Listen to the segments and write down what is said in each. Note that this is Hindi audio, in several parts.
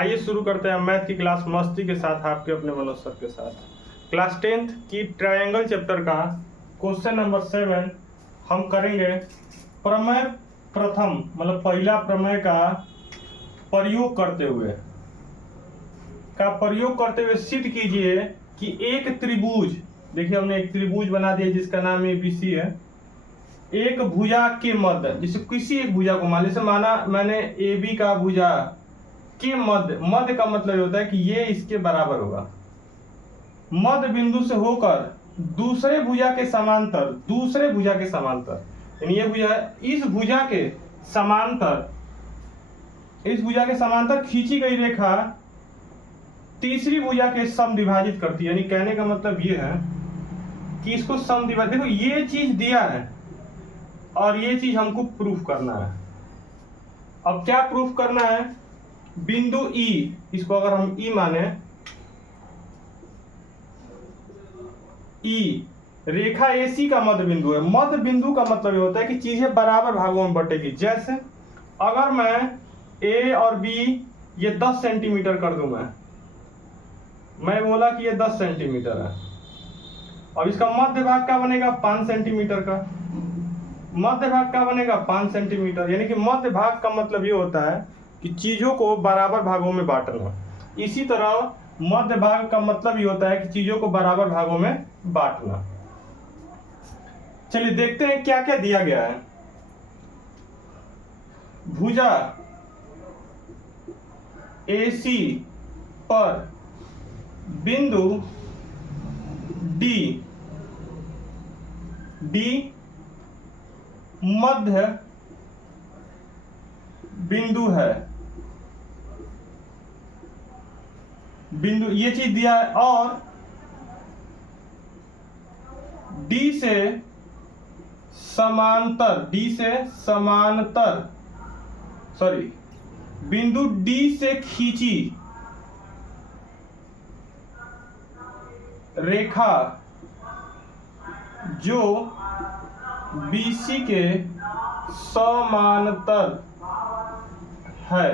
आइए शुरू करते हैं मैथ की क्लास मस्ती के साथ आपके अपने मनोज सर के साथ। क्लास 10th की ट्रायंगल चैप्टर का क्वेश्चन नंबर 7 हम करेंगे। प्रमेय प्रथम मतलब पहला प्रमेय का प्रयोग करते हुए सिद्ध कीजिए कि एक त्रिभुज, देखिए हमने एक त्रिभुज बना दिया जिसका नाम ABC है। एक भुजा के मध्य, जैसे किसी एक भुजा को मान, जैसे माना मैंने AB का भुजा के मध्य का मतलब होता है कि ये इसके बराबर होगा। मध्य बिंदु से होकर दूसरे भुजा के समांतर, यानी ये भुजा इस भुजा के समांतर खींची गई रेखा तीसरी भुजा के समद्विभाजित करती है। यानी कहने का मतलब ये है कि इसको समद्विभाजित, देखो ये चीज दिया है और ये चीज हमको प्रूफ करना है। अब क्या प्रूफ करना है? बिंदु E, इसको अगर हम E माने, E रेखा AC का मध्य बिंदु है। मध्य बिंदु का मतलब ये होता है कि चीजें बराबर भागों में बटेगी। जैसे अगर मैं A और B ये 10 सेंटीमीटर कर दूं, मैं बोला कि ये 10 सेंटीमीटर है, और इसका मध्य भाग का बनेगा 5 सेंटीमीटर का। मध्य भाग का बनेगा 5 सेंटीमीटर, यानी कि मध्य भाग का मतलब ये होता है कि चीजों को बराबर भागों में बांटना। इसी तरह मध्य भाग का मतलब ये होता है कि चीजों को बराबर भागों में बांटना। चलिए देखते हैं क्या क्या दिया गया है। भुजा AC पर बिंदु D मध्य बिंदु है, ये चीज दिया है। और D से समांतर बिंदु D से खींची रेखा जो BC के समांतर है।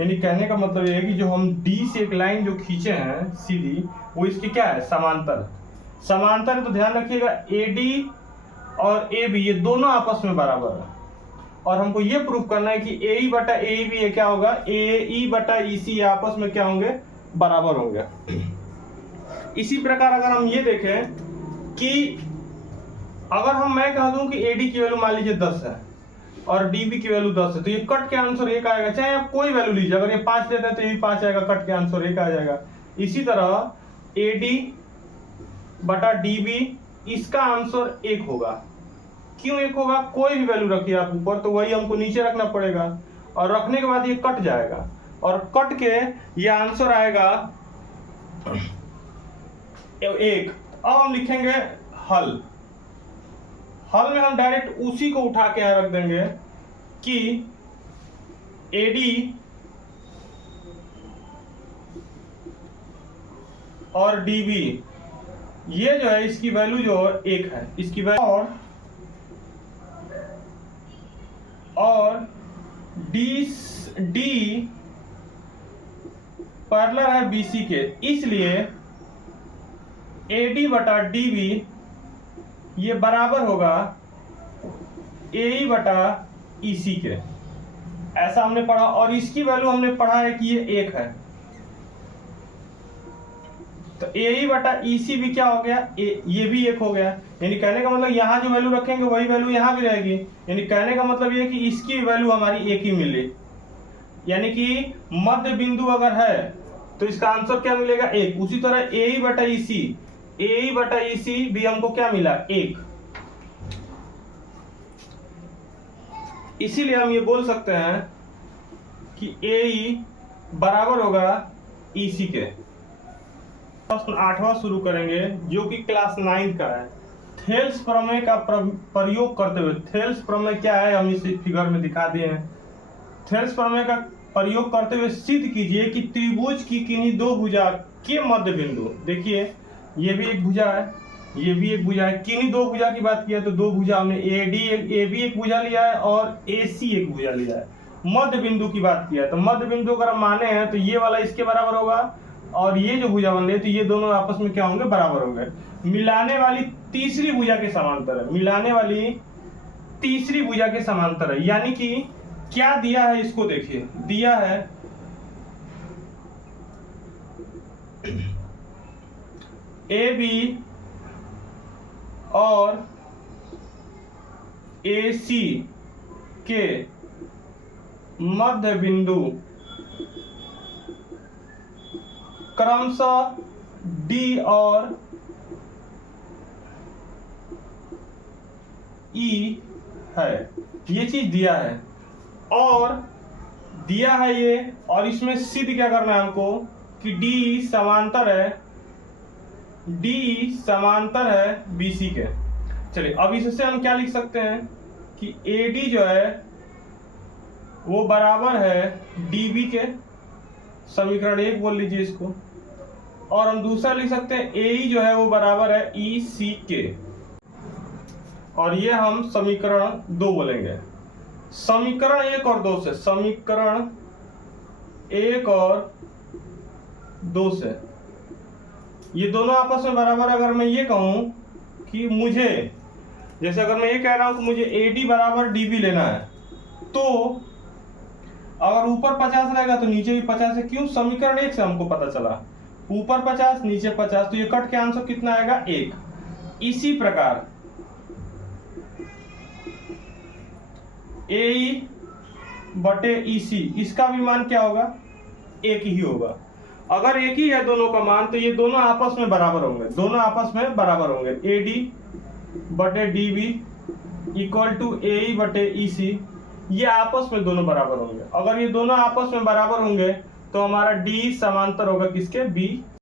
यानी कहने का मतलब ये है कि जो हम D से एक लाइन जो खींचे हैं सीधी, वो इसकी क्या है? समांतर। तो ध्यान रखिएगा AD और AB ये दोनों आपस में बराबर है, और हमको ये प्रूफ करना है कि AE बटा AEB ये क्या होगा? AE बटा EC आपस में क्या होंगे? बराबर होंगे। इसी प्रकार अगर हम ये देखें कि अगर मैं कह दूं कि AD की वैल्यू मान लीजिए 10 है और DB की वैल्यू 10 है, तो ये कट के आंसर 1 आएगा। चाहे आप कोई वैल्यू लीजिए, अगर ये 5 लेते हैं तो ये भी 5 आएगा, कट के आंसर 1 आ जाएगा। इसी तरह AD बटा DB इसका आंसर 1 होगा। क्यों 1 होगा? कोई भी वैल्यू रखिए आप ऊपर, तो वही हमको नीचे रखना पड़ेगा, और रखने के बाद ये कट जाएगा, और कट के ये आंसर आएगा 1। अब हम लिखेंगे हल में हम डायरेक्ट उसी को उठा के यहां रख देंगे कि AD और DB ये जो है इसकी वैल्यू जो 1 है, इसकी वैल्यू, और D पैरेलल है BC के, इसलिए AD बटा DB ये बराबर होगा AE बटा EC के। ऐसा हमने पढ़ा, और इसकी वैल्यू हमने पढ़ा है कि ये 1 है, तो AE बटा EC भी क्या हो गया? ये भी 1 हो गया। यानी कहने का मतलब यहाँ जो वैल्यू रखेंगे वही वैल्यू यहाँ भी रहेगी। यानी कहने का मतलब ये कि इसकी वैल्यू हमारी 1 ही मिली, यानी कि मध्य बिंदु अगर है तो इसका आंसर क्या मिलेगा? 1। उसी तरह AE बटा EC भी हमको क्या मिला? 1। इसीलिए हम ये बोल सकते हैं कि AE बराबर होगा EC के। 8वां शुरू करेंगे जो कि क्लास 9 का है। थेल्स प्रमेय का प्रयोग करते हुए, थेल्स प्रमेय क्या है हम इस फिगर में दिखा दिए हैं। थेल्स प्रमेय का प्रयोग करते हुए सिद्ध कीजिए कि त्रिभुज की किन्हीं दो भुजा के मध्य बिंदु, देखिए ये भी एक भुजा है, ये भी एक भुजा है। किन्हीं दो भुजा की बात किया तो दो भुजा हमने AB एक भुजा लिया है और AC एक भुजा लिया है। मध्य बिंदु की बात किया है, तो मध्य बिंदु अगर हम माने हैं तो ये वाला इसके बराबर होगा, और ये जो भुजा बन रही है तो ये दोनों आपस में क्या होंगे, बराबर होंगे। मिलाने वाली तीसरी भुजा के समांतर है, मिलाने वाली तीसरी भुजा के समांतर है। यानी कि क्या दिया है, इसको देखिए, दिया है ए बी और ए सी के मध्य बिंदु क्रमशः डी और ई है, ये चीज दिया है, और दिया है ये, और इसमें सिद्ध क्या करना है हमको कि डी समांतर है, डी समांतर है बीसी के। चलिए अब इससे हम क्या लिख सकते हैं कि एडी जो है वो बराबर है डीबी के, समीकरण 1 बोल लीजिए इसको, और हम दूसरा लिख सकते हैं एई जो है वो बराबर है ई सी के, और ये हम समीकरण 2 बोलेंगे। समीकरण 1 और 2 से, समीकरण 1 और 2 से ये दोनों आपस में बराबर। अगर मैं ये कहूं कि मुझे, जैसे अगर मैं ये कह रहा हूं कि मुझे एडी बराबर डीबी लेना है, तो अगर ऊपर 50 रहेगा तो नीचे भी 50 है। क्यों? समीकरण 1 से हमको पता चला, ऊपर 50 नीचे 50, तो ये कट के आंसर कितना आएगा, 1। इसी प्रकार ए बटे ई सी, इसका भी मान क्या होगा, 1 ही होगा। अगर एक ही है दोनों का मान, तो ये दोनों आपस में बराबर होंगे, दोनों आपस में बराबर होंगे। ए डी बटे डी बी इक्वल टू ए ई बटे ई सी, ये आपस में दोनों बराबर होंगे। अगर ये दोनों आपस में बराबर होंगे तो हमारा डी समांतर होगा किसके, बी